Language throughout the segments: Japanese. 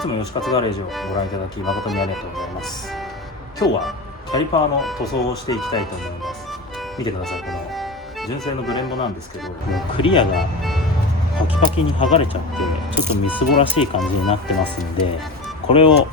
つも吉勝ガレージをご覧いただき誠にありがとうございます。今日はキャリパーの塗装をしていきたいと思います。見てください、この純正のブレンドなんですけど、もうクリアがパキパキに剥がれちゃってちょっとみすぼらしい感じになってますので、これを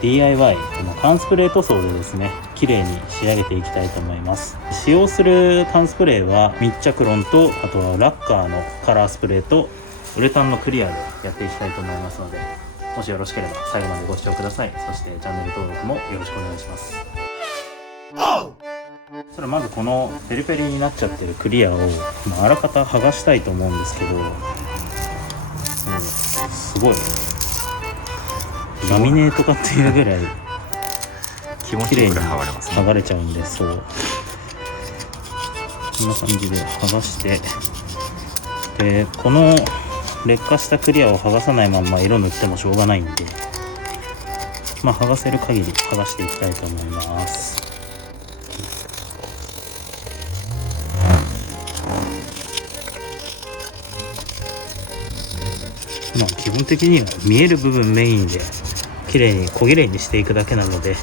DIY 缶スプレー塗装でですね綺麗に仕上げていきたいと思います。使用する缶スプレーは密着ロンと、あとはラッカーのカラースプレーとウレタンのクリアでやっていきたいと思いますので、もしよろしければ最後までご視聴ください。そしてチャンネル登録もよろしくお願いします。それまずこのペリペリになっちゃってるクリアを、あらかた剥がしたいと思うんですけど、すごいラミネートかっていうぐらい綺麗に剥がれちゃうんで、そうこんな感じで剥がして、でこの劣化したクリアを剥がさないまんま色塗ってもしょうがないんで、剥がせる限り剥がしていきたいと思います。基本的には見える部分メインで綺麗に小綺麗にしていくだけなので、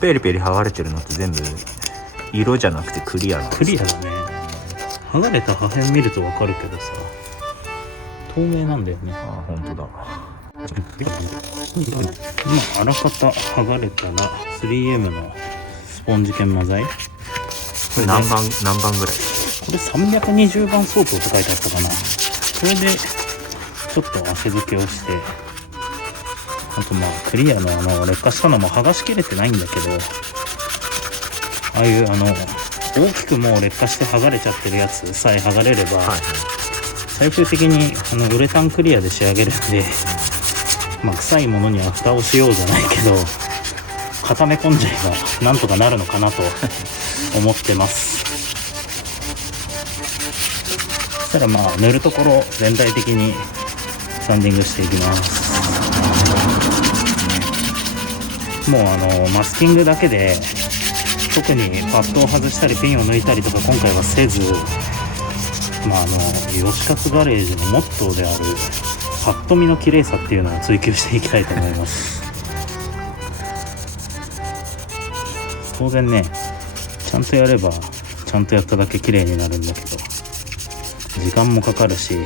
ペリペリ剥がれてるのって全部色じゃなくてクリアなんですか？クリアだね。剥がれた破片見ると分かるけどさ、透明なんだよね。あ、本当だ。あらかた剥がれたら 3M のスポンジ研磨剤、これ何番ぐらい？これ320番相当って書いてあったかな。これでちょっと汗付けをして、あとクリアの劣化したのも剥がしきれてないんだけど、ああいう大きくもう劣化して剥がれちゃってるやつさえ剥がれれば、最終的にウレタンクリアで仕上げるんで、臭いものには蓋をしようじゃないけど、固め込んじゃえばなんとかなるのかなと思ってます。そしたら塗るところ全体的にサンディングしていきます。もうマスキングだけで特にパッドを外したりピンを抜いたりとか今回はせず、吉勝ガレージのモットーであるパッと見の綺麗さっていうのを追求していきたいと思います。当然ね、ちゃんとやればちゃんとやっただけ綺麗になるんだけど、時間もかかるし、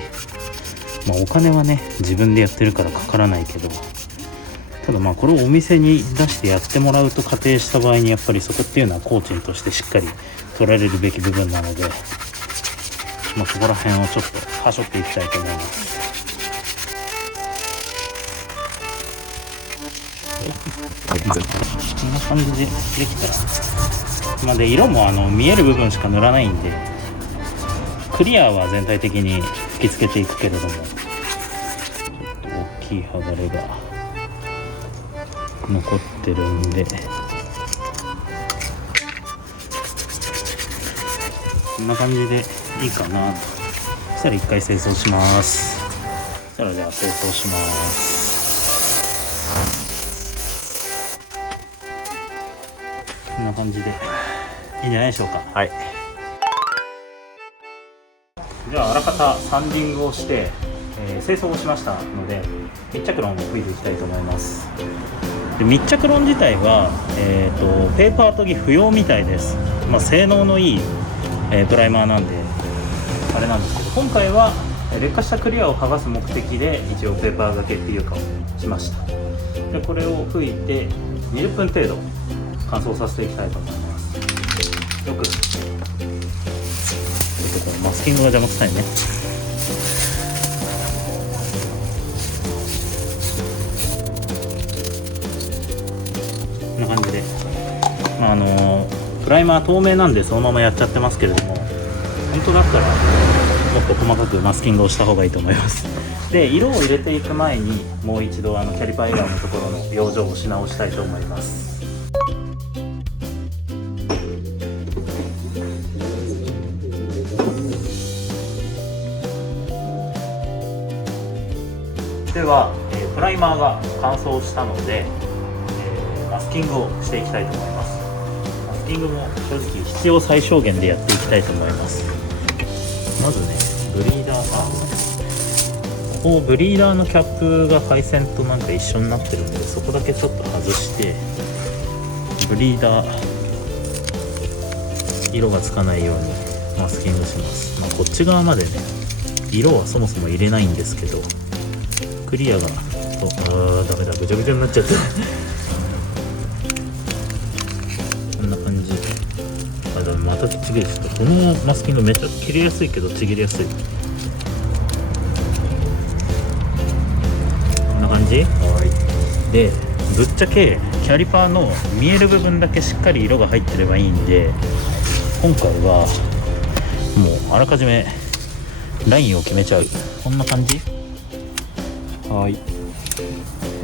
お金はね自分でやってるからかからないけど、ただこれをお店に出してやってもらうと仮定した場合に、やっぱりそこっていうのは工賃としてしっかり取られるべき部分なので、そこら辺をちょっとはしょっていきたいと思います。こんな感じでできたら、で色も見える部分しか塗らないんで、クリアは全体的に吹き付けていくけれども、ちょっと大きい剥がれが残ってるんで、こんな感じでいいかなと。そしたら一回清掃します。そしたらじゃあ清掃します。こんな感じでいいんじゃないでしょうか。はい。じゃああらかたサンディングをして、清掃をしましたので密着ロンを吹いていきたいと思います。で密着ロン自体は、ペーパー研ぎ不要みたいです。性能のいい、プライマーなんであれなんですけど、今回は劣化したクリアを剥がす目的で一応ペーパーがけっていうかをしました。でこれを吹いて20分程度乾燥させていきたいと思います。よくマスキングが邪魔くさいね。こんな感じで、プライマー透明なんでそのままやっちゃってますけれども、本当だったらもっと細かくマスキングをした方がいいと思います。で色を入れていく前にもう一度キャリパーエラーのところの養生をし直したいと思います。では、プライマーが乾燥したので、マスキングをしていきたいと思います。マスキングも正直必要最小限でやっていきたいと思います。まずね、ブリーダーがこブリーダーのキャップが配線となんか一緒になってるんで、そこだけちょっと外してブリーダー色がつかないようにマスキングします。こっち側までね色はそもそも入れないんですけど、クリアがダメだ、ぐちゃぐちゃになっちゃってこんな感じ。でもまたちぎれちゃった。このマスキングめっちゃ切れやすいけどちぎれやすい。こんな感じで、ぶっちゃけキャリパーの見える部分だけしっかり色が入ってればいいんで、今回はもうあらかじめラインを決めちゃう。こんな感じ。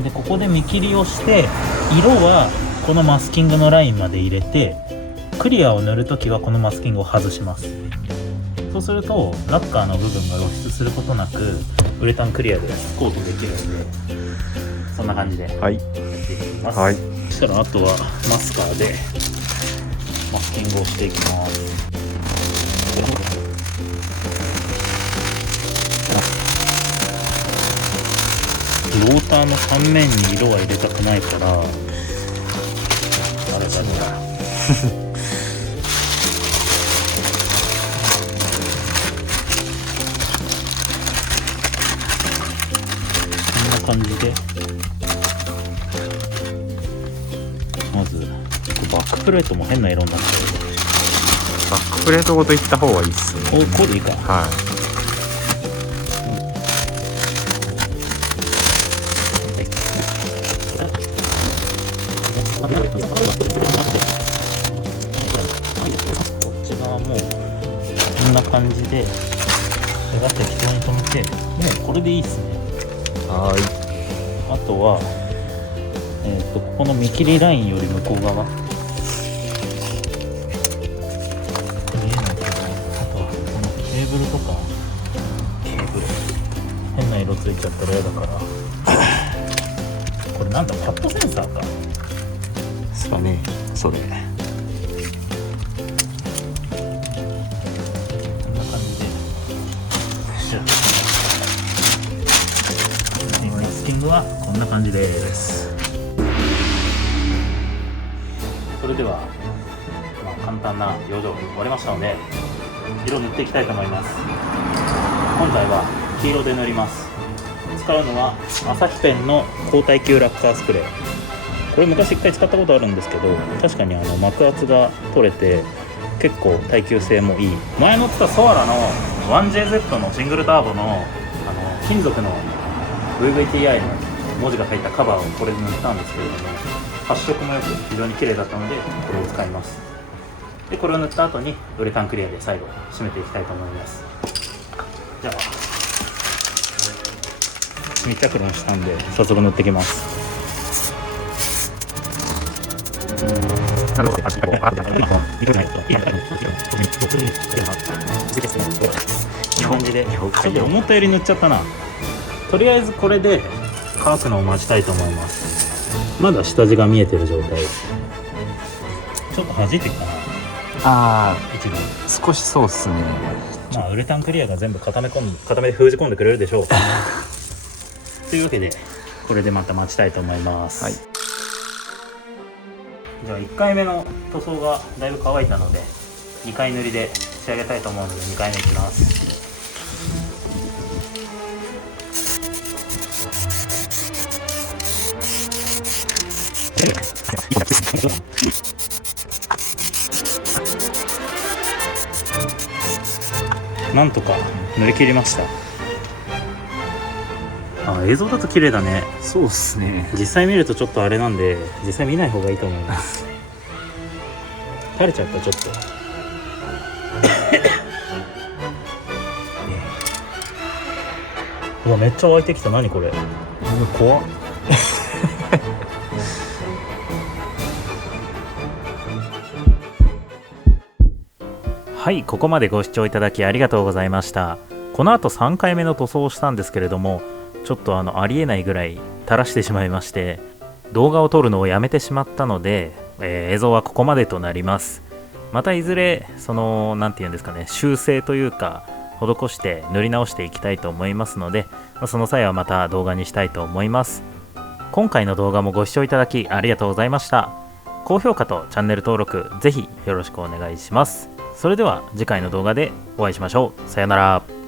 でここで見切りをして、色はこのマスキングのラインまで入れて、クリアを塗るときはこのマスキングを外します。そうするとラッカーの部分が露出することなくウレタンクリアでコートできるんで、そんな感じでやっていきます。そしたらあとはマスカーでマスキングをしていきます。ローターの反面に色は入れたくないからあれだねこんな感じで、まずバックプレートも変な色になっちゃバックプレートごといった方がいいっすね。こうでいいか。こっち側もこんな感じで手が適当に止めて、もうこれでいいっすね。あとはここの見切りラインより向こう側見えないけど、あとはこのケーブルとか変な色ついちゃったら嫌だからこれなんだ、パッドセンサーか。そうだね、それ。こんな感じでマスキングはこんな感じです。それでは、簡単な養生終わりましたので色塗っていきたいと思います。今回は黄色で塗ります。使うのはアサヒペンの高耐久ラッカースプレー。これ昔1回使ったことあるんですけど、確かに膜圧が取れて結構耐久性もいい。前乗ってたソアラの 1JZ のシングルターボの金属の VVTI の文字が入ったカバーをこれで塗ったんですけれども、発色もよく非常に綺麗だったのでこれを使います。でこれを塗った後にウレタンクリアで最後締めていきたいと思います。じゃあ密着ロンしたんで早速塗っていきます。こんな感じでちょっと思ったより塗っちゃったな。とりあえずこれで乾くのを待ちたいと思います。まだ下地が見えてる状態。ちょっと弾いてきたな。一部少しそうっすね。ウレタンクリアが全部固めで封じ込んでくれるでしょうというわけでこれでまた待ちたいと思います。じゃあ1回目の塗装がだいぶ乾いたので2回塗りで仕上げたいと思うので2回目いきます。なんとか塗り切りました。映像だと綺麗だね。そうっすね。実際見るとちょっとあれなんで実際見ない方がいいと思います垂れちゃったちょっとうわめっちゃ湧いてきた。何これ、怖っはい、ここまでご視聴いただきありがとうございました。この後3回目の塗装をしたんですけれども、ちょっとありえないぐらい垂らしてしまいまして動画を撮るのをやめてしまったので、映像はここまでとなります。またいずれなんていうんですかね、修正というか施して塗り直していきたいと思いますので、その際はまた動画にしたいと思います。今回の動画もご視聴いただきありがとうございました。高評価とチャンネル登録ぜひよろしくお願いします。それでは次回の動画でお会いしましょう。さよなら。